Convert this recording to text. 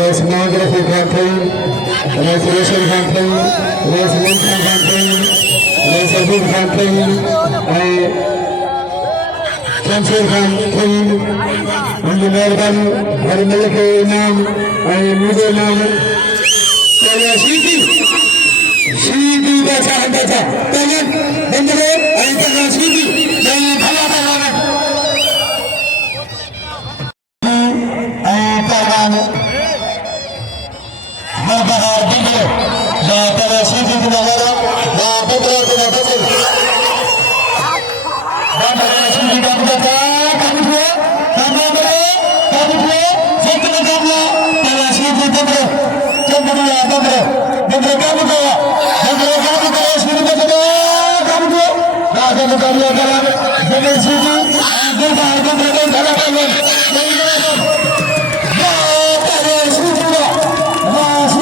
Race Margaret campaign, race Russian campaign, race Lincoln campaign, race Abid campaign, cancel campaign, and the American American name, Middle name, Shidi baca baca, tangan, bendera, tangan Shidi, dan bala bala. Tangan, bala bendera, dan tangan Shidi di negara, dan bendera di negara. Dan tangan Shidi di negara, kami dua, satu negara, tangan Shidi bendera, bendera bendera, bendera kami dua. Kita